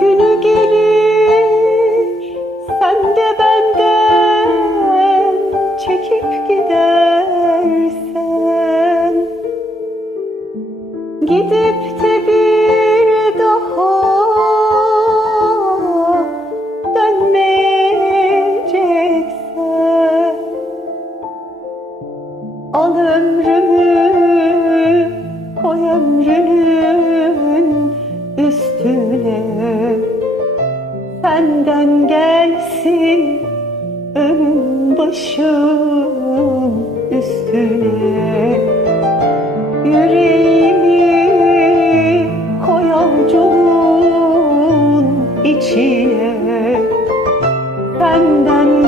Günü gelir. Sen de benden çekip gidersen. Gidip de bir daha dönmeyeceksen. Al ömrümü Senden gelsin önüm başım üstüne. Yüreğimi koy avucunun içine. Senden